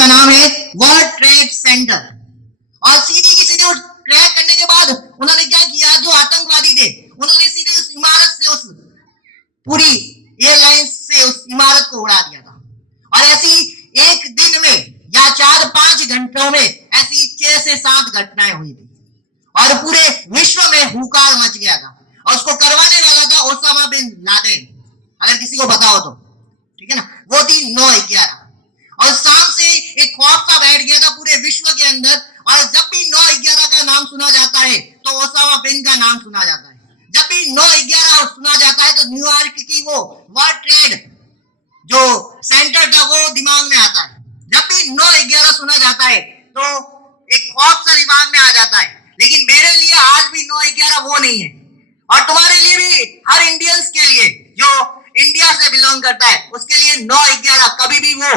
जिसका नाम है वर्ल्ड ट्रेड सेंटर। और सीधी की सीधी ट्रैक करने के बाद उन्होंने क्या किया, जो आतंकवादी थे उन्होंने सीधे उस इमारत से, उस पूरी एयरलाइंस से उस इमारत को उड़ा दिया था। और ऐसी एक दिन में या 4-5 घंटों में ऐसी 6 से 7 घटनाएं हुई थी और पूरे विश्व में हुकार मच गया था। और उसको करवाने वाला था ओसामा बिन लादेन, अगर किसी को पता हो तो, ठीक है ना। वो थी 9/11 और शाम से एक खौफ सा बैठ गया था पूरे विश्व के अंदर। और जब भी 9/11 का नाम सुना जाता है तो ओसामा बिन का नाम सुना जाता है। जब भी 9/11 सुना जाता है तो न्यूयॉर्क की वो वर्ल्ड ट्रेड जो सेंटर था वो दिमाग में आता है। जब भी 9/11 सुना जाता है तो एक खौफ सा दिमाग में आ जाता है। लेकिन मेरे लिए आज भी 9/11 वो नहीं है, और तुम्हारे लिए भी, हर इंडियंस के लिए जो इंडिया से बिलोंग करता है उसके लिए 9/11 कभी भी वो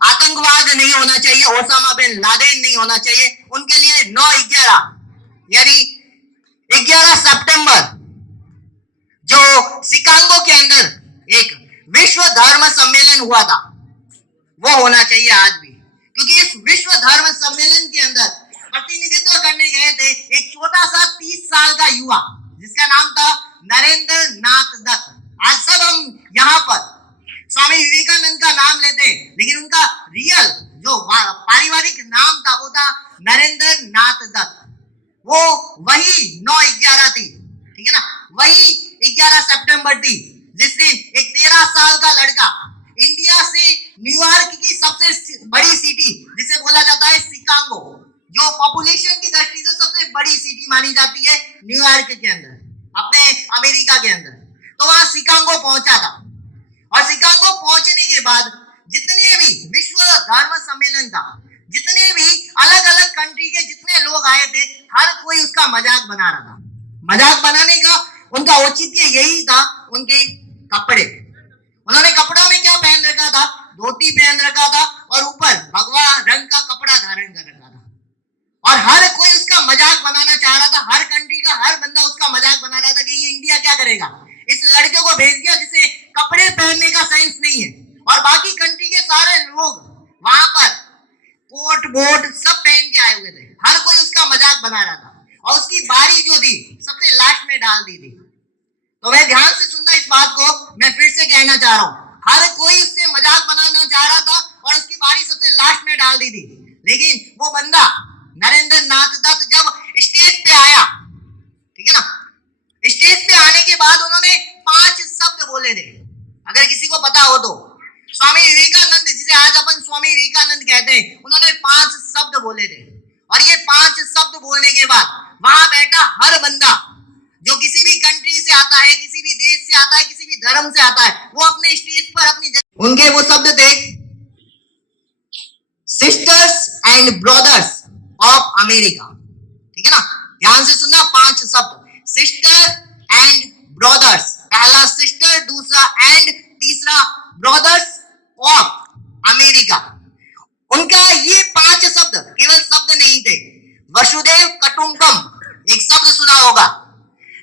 आतंकवाद नहीं होना चाहिए, ओसामा बिन लादेन नहीं होना चाहिए। उनके लिए 9/11 यानी 11 सितंबर जो शिकागो के अंदर एक विश्व धर्म सम्मेलन हुआ था वो होना चाहिए आज भी। क्योंकि इस विश्व धर्म सम्मेलन के अंदर प्रतिनिधित्व करने गए थे एक छोटा सा 30 साल का युवा जिसका नाम था नरेंद्र नाथ दत्त। आज सब हम यहाँ पर स्वामी विवेकानंद का नाम लेते हैं, लेकिन उनका रियल जो पारिवारिक नाम था वो था नरेंद्र नाथ दत्त। वो वही 9/11 थी, ठीक है ना, वही 11 सितंबर थी जिस दिन एक 13 साल का लड़का इंडिया से न्यूयॉर्क की सबसे बड़ी सिटी जिसे बोला जाता है शिकागो, जो पॉपुलेशन की दृष्टि से सबसे बड़ी सिटी मानी जाती है न्यूयॉर्क के अंदर, अपने अमेरिका के अंदर, तो वहां शिकागो पहुंचा था। और शिकागो पहुंचने के बाद जितने भी विश्व धर्म सम्मेलन था, जितने भी अलग अलग कंट्री के जितने लोग आए थे, हर कोई उसका मजाक बना रहा था। मजाक बनाने का उनका औचित्य यही था, उनके कपड़े। उन्होंने कपड़ा में क्या पहन रखा था, धोती पहन रखा था और ऊपर भगवा रंग का कपड़ा धारण कर रखा था। और हर कोई उसका मजाक बनाना चाह रहा था, हर कंट्री का हर बंदा उसका मजाक बना रहा था कि ये इंडिया क्या करेगा, इस लड़के को भेज दिया जिसे कपड़े पहनने का सेंस नहीं है। और बाकी कंट्री के सारे लोग वहां पर कोट वोट सब पहन के आए हुए थे, हर कोई उसका मजाक बना रहा था। और उसकी बारी जो थी सबसे लास्ट में डाल दी थी। तो मैं ध्यान से सुनना इस बात को, मैं फिर से कहना चाह रहा हूँ, हर कोई उससे मजाक बनाना चाह रहा था और उसकी बारी सबसे लास्ट में डाल दी थी। लेकिन वो बंदा नरेंद्र नाथ दत्त जब स्टेज पे आया, ठीक है ना, स्टेज पे आने के बाद उन्होंने 5 शब्द बोले थे। अगर किसी को पता हो तो स्वामी विवेकानंद, जिसे आज अपन स्वामी विवेकानंद कहते हैं, उन्होंने 5 शब्द बोले थे। और ये 5 शब्द बोलने के बाद वहां बैठा हर बंदा जो किसी भी कंट्री से आता है, किसी भी देश से आता है, किसी भी धर्म से आता है, वो अपने स्टेज पर अपनी उनके वो शब्द थे, sisters and brothers of America, ठीक है ना। ध्यान से सुनना, 5 शब्द, सिस्टर एंड ब्रदर्स, पहला सिस्टर, दूसरा एंड, तीसरा ब्रदर्स ऑफ अमेरिका। उनका ये 5 शब्द केवल शब्द नहीं थे, वसुदेव कुटुंबकम एक शब्द सुना होगा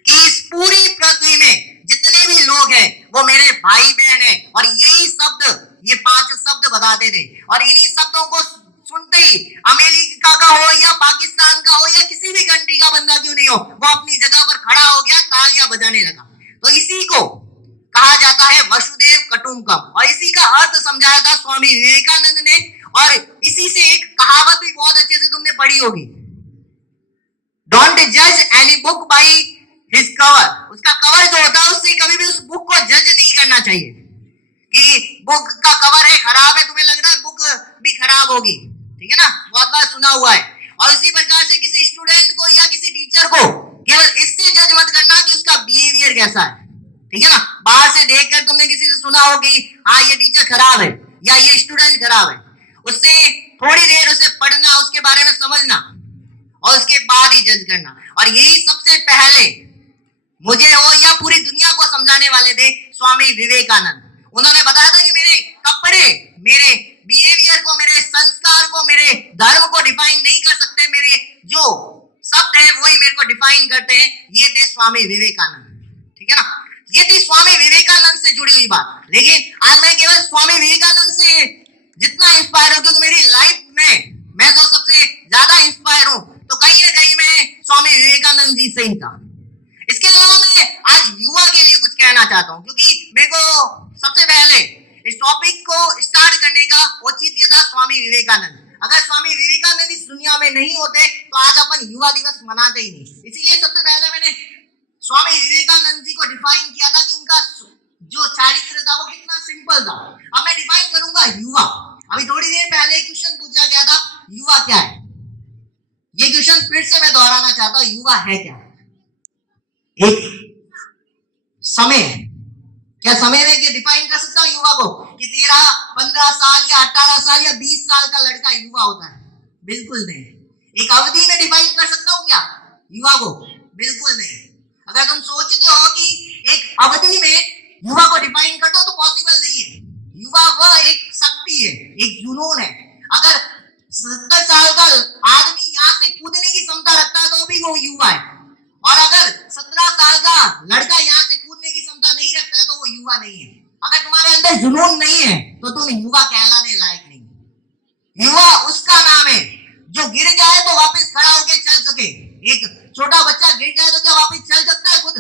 कि इस पूरी पृथ्वी में जितने भी लोग हैं वो मेरे भाई बहन हैं। और यही शब्द, ये 5 शब्द बताते थे। और इन्हीं शब्दों को सुनते ही अमेरिका का हो या पाकिस्तान का हो या किसी भी कंट्री का बंदा क्यों नहीं हो, वो अपनी जगह पर खड़ा हो गया, तालियां बजाने लगा। तो इसी को कहा जाता है वसुदेव कुटुंबकम। और इसी का अर्थ समझाया था स्वामी विवेकानंद ने। और इसी से एक कहावत भी बहुत अच्छे से तुमने पढ़ी होगी, डोंट जज any book by his cover. उसका कवर जो होता है उससे कभी भी उस बुक को जज नहीं करना चाहिए कि बुक का कवर है खराब है, तुम्हें लग रहा है बुक भी खराब होगी, ठीक है ना, बहुत बार सुना हुआ है। और इसी प्रकार से किसी स्टूडेंट को या किसी टीचर को केवल इससे जज मत करना कि उसका बिहेवियर कैसा है, ठीक है ना। बाहर से देखकर तुमने किसी से सुना हो कि हाँ ये टीचर खराब है या ये स्टूडेंट खराब है, उससे थोड़ी देर उसे पढ़ना, उसके बारे में समझना और उसके बाद ही जज करना। और यही सबसे पहले मुझे हो या पूरी दुनिया को समझाने वाले थे स्वामी विवेकानंद। उन्होंने बताया था कि मेरे कपड़े, मेरे बिहेवियर को, मेरे संस्कार को, मेरे धर्म को डिफाइन नहीं कर सकते, मेरे जो शब्द है वही मेरे को डिफाइन करते हैं। ये थे स्वामी विवेकानंद, ठीक है ना। ये थी स्वामी विवेकानंद से जुड़ी हुई बात। लेकिन आज मैं केवल स्वामी विवेकानंद से जितना इंस्पायर हूं, क्योंकि मेरी लाइफ विवेकानंद। अगर स्वामी विवेकानंद इस दुनिया में नहीं होते तो आज अपन युवा दिवस मनाते ही नहीं। इसीलिए सबसे पहले मैंने स्वामी विवेकानंद जी को डिफाइन किया था कि उनका जो चारित्र था वो कितना सिंपल था। अब मैं डिफाइन करूंगा युवा। अभी थोड़ी देर पहले क्वेश्चन पूछा गया था युवा क्या है, ये क्वेश्चन फिर से मैं दोहराना चाहता हूं, युवा है क्या? एक समय। क्या समय में क्या डिफाइन कर सकता हूं युवा को कि 13, 15 साल या 18 साल या 20 साल का लड़का युवा होता है? बिल्कुल नहीं। एक अवधि में डिफाइन कर सकता हूं क्या युवा को? बिल्कुल नहीं। अगर तुम सोचते हो कि एक अवधि में युवा को डिफाइन कर दो तो पॉसिबल नहीं है। युवा वह एक शक्ति है, एक जुनून है। अगर 70 साल का आदमी यहाँ से कूदने की क्षमता रखता है तो भी वो युवा है, और अगर 17 साल का लड़का यहाँ से कूदने की क्षमता नहीं रखता है तो वो युवा नहीं है। अगर तुम्हारे अंदर जुनून नहीं है तो तुम युवा कहलाने लायक नहीं। युवा उसका नाम है जो गिर जाए तो वापस खड़ा होकर चल सके। एक छोटा बच्चा गिर जाए तो क्या वापस चल सकता है खुद?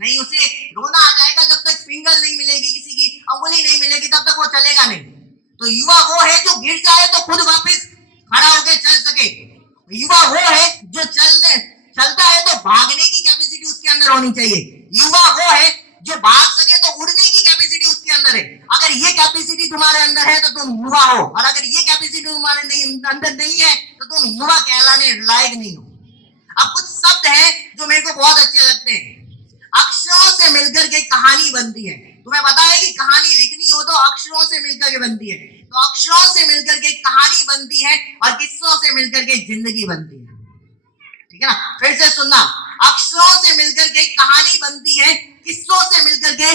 नहीं, उसे रोना आ जाएगा जब तक फिंगर नहीं मिलेगी, किसी की अंगुली नहीं मिलेगी, तब तक वो चलेगा नहीं। तो युवा वो है जो गिर जाए तो खुद वापस खड़ा होकर चल सके। युवा वो है जो चलता है तो भागने की कैपेसिटी उसके अंदर होनी चाहिए। युवा वो है जो भाग सके तो उड़ने की कैपेसिटी उसके अंदर है। अगर ये कैपेसिटी तुम्हारे अंदर है तो तुम युवा हो, और अगर ये कैपेसिटी तुम्हारे अंदर नहीं है तो तुम युवा कहलाने लायक नहीं हो। अब कुछ शब्द हैं जो मेरे को बहुत अच्छे लगते हैं। अक्षरों से मिलकर के कहानी बनती है। तुम्हें पता है कि कहानी लिखनी हो तो अक्षरों से मिलकर के बनती है। तो अक्षरों से मिलकर के कहानी बनती है और किस्सों से मिलकर के जिंदगी बनती है। ठीक है ना? फिर से सुनना, अक्षरों से मिलकर के कहानी बनती है, किस्सों से मिलकर के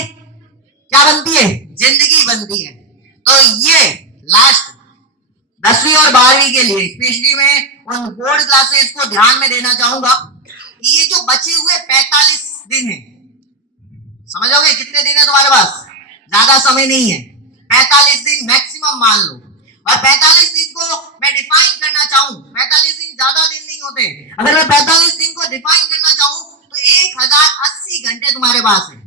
क्या बनती है? जिंदगी बनती है। तो ये लास्ट 10वीं और 12वीं के लिए स्पेशली मैं उन बोर्ड क्लासेस को ध्यान में देना चाहूंगा कि ये जो बचे हुए 45 दिन है, समझोगे कितने दिन है तुम्हारे पास? ज्यादा समय नहीं है, 45 दिन मैक्सिमम मान लो। और 45 दिन को मैं डिफाइन करना चाहूं, 45 दिन ज्यादा दिन नहीं होते। अगर मैं 45 दिन को डिफाइन करना चाहूं तो 1080 घंटे तुम्हारे पास है।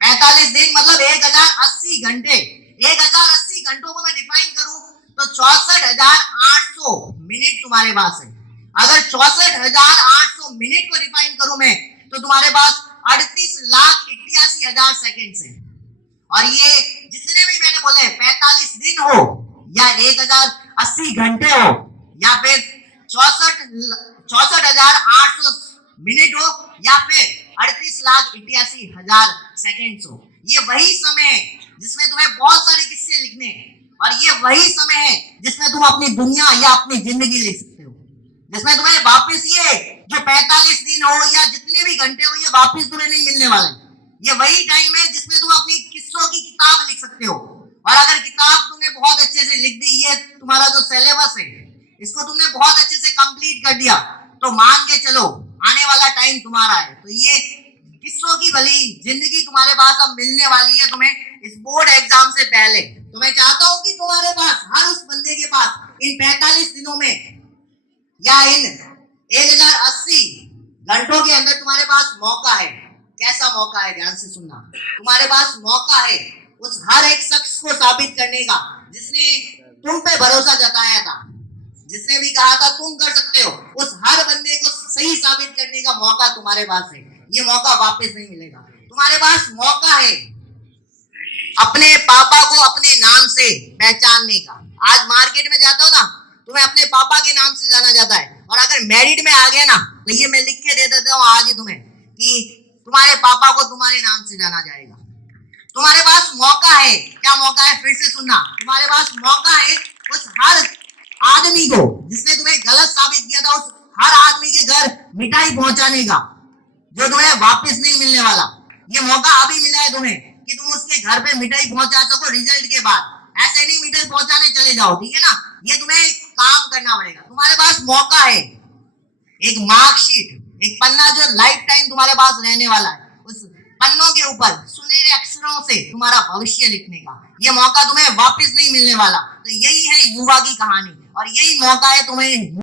45 दिन मतलब 1080 घंटे। 1080 घंटों को मैं डिफाइन करूं तो 64,800 मिनट तुम्हारे पास है। अगर 64,800 मिनट को डिफाइन करूं मैं तो तुम्हारे पास 38,81,000 सेकेंड है। और ये जितने भी मैंने बोले 45 दिन हो या 1080 घंटे हो या फिर 64,800 मिनट हो या फिर 38,81,000 सेकेंड हो, ये वही समय है जिसमें तुम्हें बहुत सारे किस्से लिखने हैं। और ये वही समय है जिसमें तुम अपनी दुनिया या अपनी जिंदगी लिख सकते हो, जिसमें तुम्हें वापस ये जो 45 दिन हो या जितने भी घंटे हो ये वापस तुम्हें नहीं मिलने वाले। ये वही टाइम है जिसमें तुम अपनी किस्सों की किताब लिख सकते हो। और अगर किताब तुमने बहुत अच्छे से लिख दी, ये तुम्हारा जो सिलेबस है इसको तुमने बहुत अच्छे से कंप्लीट कर दिया, तो मान के चलो आने वाला टाइम तुम्हारा है। तो ये किस्सों की भली जिंदगी तुम्हारे पास अब मिलने वाली है तुम्हें इस बोर्ड एग्जाम से पहले। तो मैं चाहता हूं कि तुम्हारे पास, हर उस बंदे के पास इन 45 दिनों में या इन 1080 घंटों के अंदर तुम्हारे पास मौका है। कैसा मौका है? ध्यान से सुनना। तुम्हारे पास मौका है उस हर एक शख्स को साबित करने का जिसने तुम पे भरोसा जताया था, जिसने भी कहा था तुम कर सकते हो, उस हर बंदे को सही साबित करने का मौका तुम्हारे पास है। ये मौका वापस नहीं मिलेगा। तुम्हारे पास मौका है अपने पापा को अपने नाम से पहचानने का। आज मार्केट में जाता हो ना, तुम्हें अपने पापा के नाम से जाना जाता है। और अगर मैरिड में आ गए ना तो ये मैं लिख के दे देता हूँ आज ही तुम्हें कि तुम्हारे पापा को तुम्हारे नाम से जाना जाएगा। तुम्हारे पास मौका है। क्या मौका है? फिर से सुनना। तुम्हारे पास मौका है उस हर आदमी को जिसने तुम्हें गलत साबित किया था, उस हर आदमी के घर मिठाई पहुंचाने का जो तुम्हें वापस नहीं मिलने वाला। ये मौका अभी मिला है तुम्हें कि तुम उसके घर पे मिठाई पहुंचा सको रिजल्ट के बाद। ऐसे नहीं मिठाई पहुंचाने चले जाओ, ठीक है ना? ये तुम्हें काम करना पड़ेगा। तुम्हारे पास मौका है एक मार्कशीट, एक पन्ना जो लाइफ टाइम तुम्हारे पास रहने वाला है, उस पन्नों के ऊपर सुनहरे अक्षरों से तुम्हारा भविष्य लिखने का। ये मौका तुम्हें वापस नहीं मिलने वाला। तो यही है युवा की कहानी और यही मौका है तुम्हें